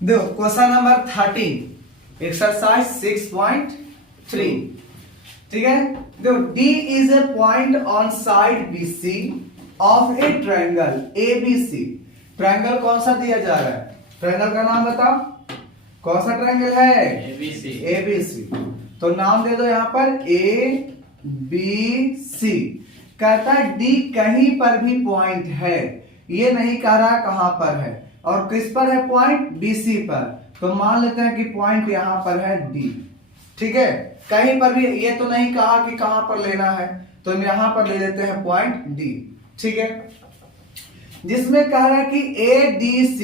देखो question number 13 exercise 6.3। ठीक है, देखो D is a point on side BC of A triangle ABC। Triangle कौन सा दिया जा रहा है? ट्रायंगल का नाम बताओ, कौन सा ट्रायंगल है? ABC। तो नाम दे दो यहां पर ABC। कहता है D कहीं पर भी पॉइंट है, ये नहीं कह रहा कहां पर है, और किस पर है पॉइंट? BC पर। तो मान लेते हैं कि पॉइंट यहां पर है D। ठीक है, कहीं पर भी, ये तो नहीं कहा कि कहां पर लेना है, तो हम यहां पर ले लेते हैं पॉइंट D। ठीक है, जिसमें कह रहा है कि ADC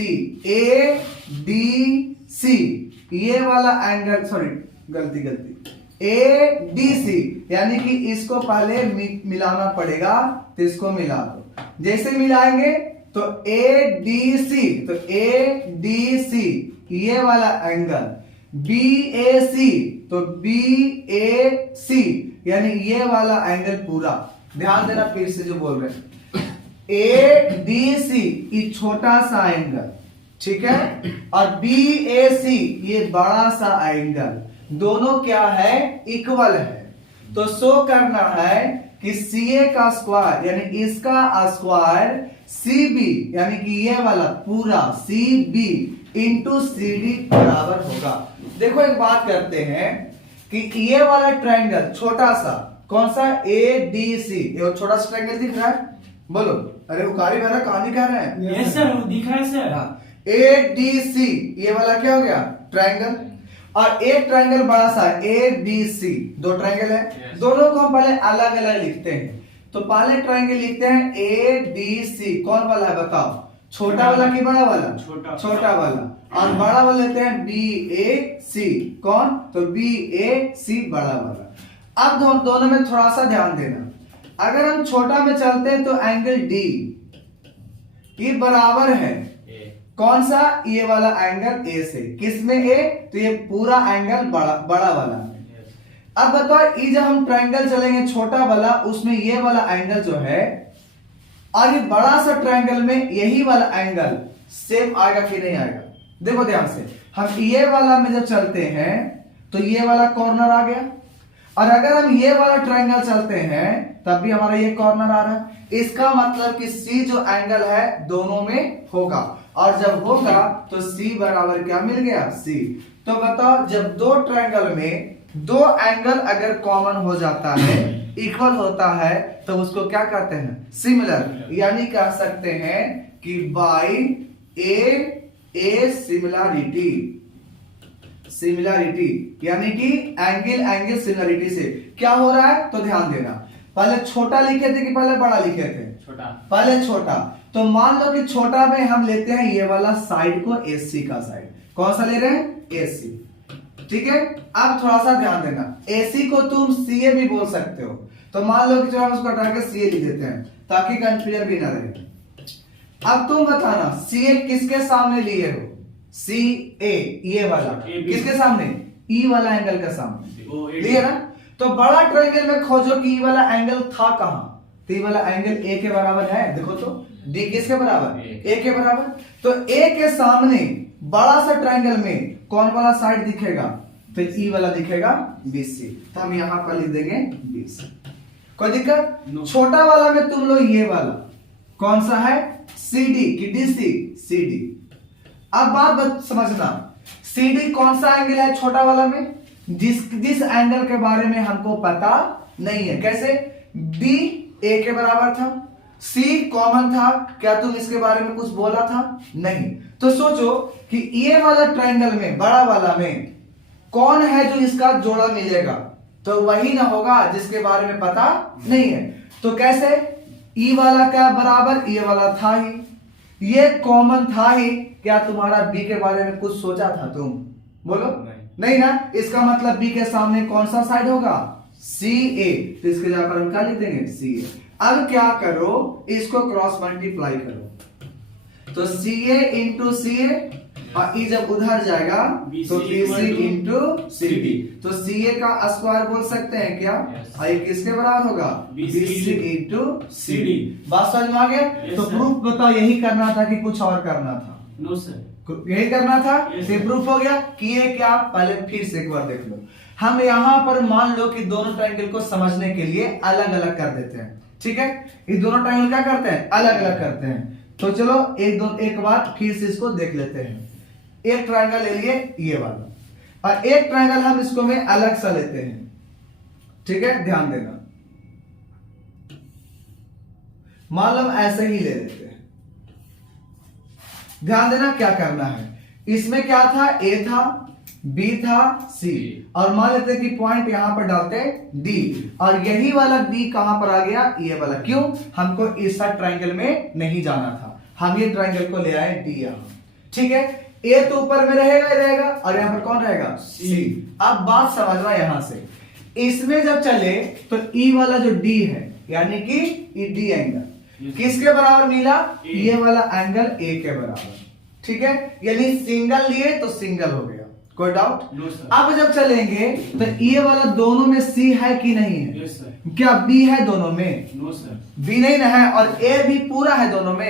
ये वाला एंगल, सॉरी गलती ADC, यानी कि इसको पहले मिलाना पड़ेगा, तो इसको मिला दो। जैसे मिलाएंगे तो ADC, तो ADC ये वाला एंगल, BAC तो BAC यानी ये वाला एंगल पूरा। ध्यान देना, फिर से जो बोल रहे हैं, ADC ये छोटा सा एंगल, ठीक है, और BAC ये बड़ा सा एंगल, दोनों क्या है? इक्वल है। तो शो करना है कि CA का स्क्वायर यानी इसका स्क्वायर CB यानी कि ये वाला पूरा CB इंटू CD बराबर होगा। देखो एक बात करते हैं कि ये वाला ट्रायंगल छोटा सा, कौन सा? ADC, ये छोटा सा ट्रायंगल दिख रहा है, बोलो। अरे उकारी वाला कहानी कह रहे हैं? यस सर, वो दिख रहा है सर। हाँ, ADC ये वाला क्या हो गया? ट्रायंगल, और एक ट्रायंगल बड़ा सा ABC, दो ट्रायंगल है, दोनों को हम पहले अलग अलग लिखते हैं। तो पहले ट्रायंगल लिखते हैं ADC, कौन वाला है बताओ? छोटा वाला कि बड़ा वाला? छोटा वाला। और बड़ा वाला लेते हैं BAC, कौन? तो BAC बड़ा वाला। अब दोनों में थोड़ा सा ध्यान देना, अगर हम छोटा में चलते हैं तो एंगल D ये बराबर है कौन सा? ये वाला एंगल A से। किसमें A? तो ये पूरा एंगल बड़ा वाला। अब बताओ, ये जब हम ट्रायंगल चलेंगे छोटा वाला, उसमें ये वाला एंगल जो है, और ये बड़ा सा ट्रायंगल में यही वाला एंगल सेम आएगा कि नहीं आएगा? देखो ध्यान से, हम ये वाला में जब चलते हैं तो ये वाला कॉर्नर आ गया, और अगर हम ये वाला ट्रायंगल चलते हैं तब भी हमारा ये कॉर्नर आ रहा है। इसका मतलब कि C जो एंगल है दोनों में होगा, और जब होगा तो C बराबर क्या मिल गया? C। तो बताओ, जब दो ट्रायंगल में दो एंगल अगर कॉमन हो जाता है, इक्वल होता है, तो उसको क्या कहते हैं? सिमिलर। यानी कह सकते हैं कि बाय ए सिमिलरिटी, यानी कि एंगल सिमिलरिटी से क्या हो रहा है? तो ध्यान देना, पहले छोटा लिखे थे कि पहले बड़ा लिखे थे? छोटा। पहले छोटा। तो मान लो कि छोटा में हम लेते हैं ये वाला साइड को AC का साइड। कौन सा ले रहे हैं? AC। ठीक है, अब थोड़ा सा ध्यान देना, AC को तुम CA भी बोल सकते हो। तो मान लो कि जो हम उसको हटा के CA लिख देते हैं ताकि कंफ्यूजन भी ना रहे। अब तुम बताना, CA किसके सामने लिए हो? CA ये वाला किसके सामने? E वाला एंगल के सामने लिए ना। तो बड़ा ट्रायंगल में खोजो कि E वाला एंगल था कहां? तो E वाला एंगल A के बराबर है। देखो तो D किसके बराबर? A के बराबर। तो A के सामने बड़ा सा ट्रायंगल में कौन वाला साइड दिखेगा? तो E वाला दिखेगा BC। तो हम यहां पर लिख देंगे BC। कोई दिक्कत? छोटा वाला में तुम लोग ये वाला कौन सा है? CD कि DC? CD। अब बात समझना, CD कौन सा एंगल है छोटा वाला में? जिस एंगल के बारे में हमको पता नहीं है। कैसे? B A के बराबर था, C कॉमन था, क्या तुम इसके बारे में कुछ बोला था? नहीं। तो सोचो कि ये वाला ट्रायंगल में, बड़ा वाला में कौन है जो इसका जोड़ा मिलेगा? तो वही ना होगा जिसके बारे में पता नहीं है। तो कैसे? E वाला क्या बराबर? ये वाला था ही, ये कॉमन था ही, क्या तुम्हारा B के बारे में कुछ सोचा था तुम? बोलो नहीं ना। इसका मतलब B के सामने कौन सा साइड होगा? CA। तो इसके जगह पर हम क्या लिख देंगे? CA। अब क्या करो, इसको क्रॉस मल्टीप्लाई करो, तो CA इंटू CA, और E जब उधर जाएगा तो BC इंटू CD। तो CA का स्क्वायर बोल सकते हैं क्या? और ये किसके बराबर होगा? BC into CD। बात समझ में आ गया? तो प्रूफ बताओ, यही करना था कि कुछ और करना था? नो सर, यही करना था, प्रूफ हो गया। किए क्या, पहले फिर से एक बार देख लो। हम यहां पर मान लो कि दोनों ट्रायंगल को समझने के लिए अलग अलग कर देते हैं, ठीक है। ये दोनों ट्रायंगल क्या करते हैं, अलग अलग करते हैं। तो चलो एक बार फिर से इसको देख लेते हैं। एक ट्रायंगल ले लिए ये वाला, और एक ट्रायंगल हम इसको में अलग सा लेते हैं, ठीक है। ध्यान देना, मान लो ऐसे ही ले लेते हैं। ध्यान देना क्या करना है। इसमें क्या था, ए था, बी था, सी, और मान लेते कि पॉइंट यहां पर डालते डी, और यही वाला डी कहां पर आ गया, ये वाला। क्यों, हमको इस ट्रायंगल में नहीं जाना था, हम ये ट्रायंगल को ले आए डी यहां, ठीक है। ए तो ऊपर में रहेगा ही रहेगा, और यहां पर कौन रहेगा, सी। अब बात समझना यहां से, इसमें जब चले तो ई वाला जो डी है, यानी कि ई डी एंगल किसके बराबर मिला, ये वाला एंगल ए के बराबर, ठीक है। यानी सिंगल लिए तो सिंगल हो गया, कोई डाउट? अब जब चलेंगे तो ये वाला दोनों में सी है कि नहीं है? क्या बी है दोनों में? बी नहीं ना है, और ए भी पूरा है दोनों में।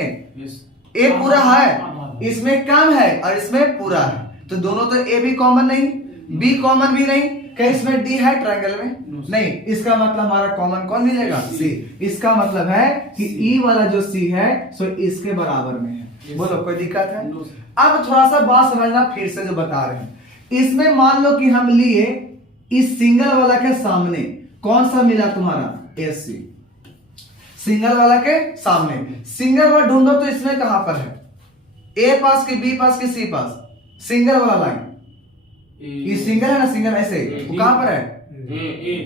ए पूरा है, इसमें कम है और इसमें पूरा है, तो दोनों तो ए भी कॉमन नहीं, बी कॉमन भी नहीं। क्या इसमें डी है ट्रायंगल में? नहीं। इसका मतलब हमारा कॉमन कौन मिलेगा, सी। इसका मतलब है कि ई वाला जो सी है सो इसके बराबर में है। बोलो कोई दिक्कत है? अब थोड़ा सा बात समझना, फिर से जो बता रहे हैं, इसमें मान लो कि हम लिए इस सिंगल वाला के सामने कौन सा मिला तुम्हारा, एस सी। सिंगल वाला के सामने सिंगल वाला ढूंढो तो इसमें कहां पर है, ए पास के बी पास के सी पास, सिंगल वाला लाइन ये सिंगल है ना, सिंगल ऐसे वो कहां पर है,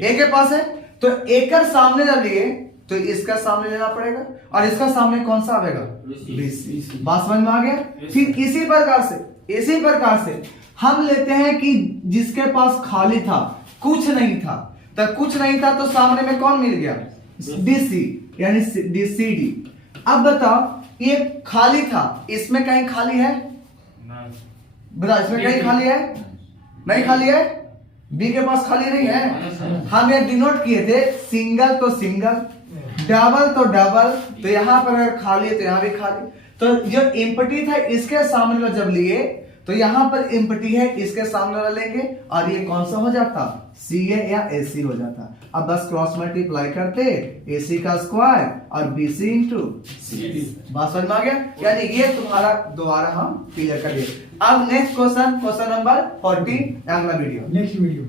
ए के पास है। तो एक का सामने जब लिए तो इसका सामने लेना पड़ेगा, और इसका सामने कौन सा आएगा, बीसी। बात समझ में आ गया? ठीक इसी प्रकार से हम लेते हैं कि जिसके पास खाली था, कुछ नहीं था, तो कुछ नहीं था तो सामने में कौन मिल गया, डीसी, यानी डीसीडी। अब बताओ ये खाली था, इसमें कहीं खाली है, बता इसमें कहीं खाली है, नहीं खाली है, बी के पास खाली नहीं है। हम ये डिनोट किए थे, सिंगल तो सिंगल, डबल तो डबल, तो यहां पर अगर खाली है तो यहां भी खाली। तो जो एम्प्टी था इसके सामने वाला जब लिए तो यहां पर एम्प्टी है, इसके सामने वाला लेंगे, और ये कौन सा हो जाता, सी ए या ए सी हो जाता। अब बस क्रॉस मल्टीप्लाई करते, ए सी का स्क्वायर और बी सी इंटू सी। बात समझ में आ गया? यानी ये तुम्हारा दोबारा हम क्लियर कर दिए। अब नेक्स्ट क्वेश्चन नंबर 40 अगला वीडियो, नेक्स्ट वीडियो।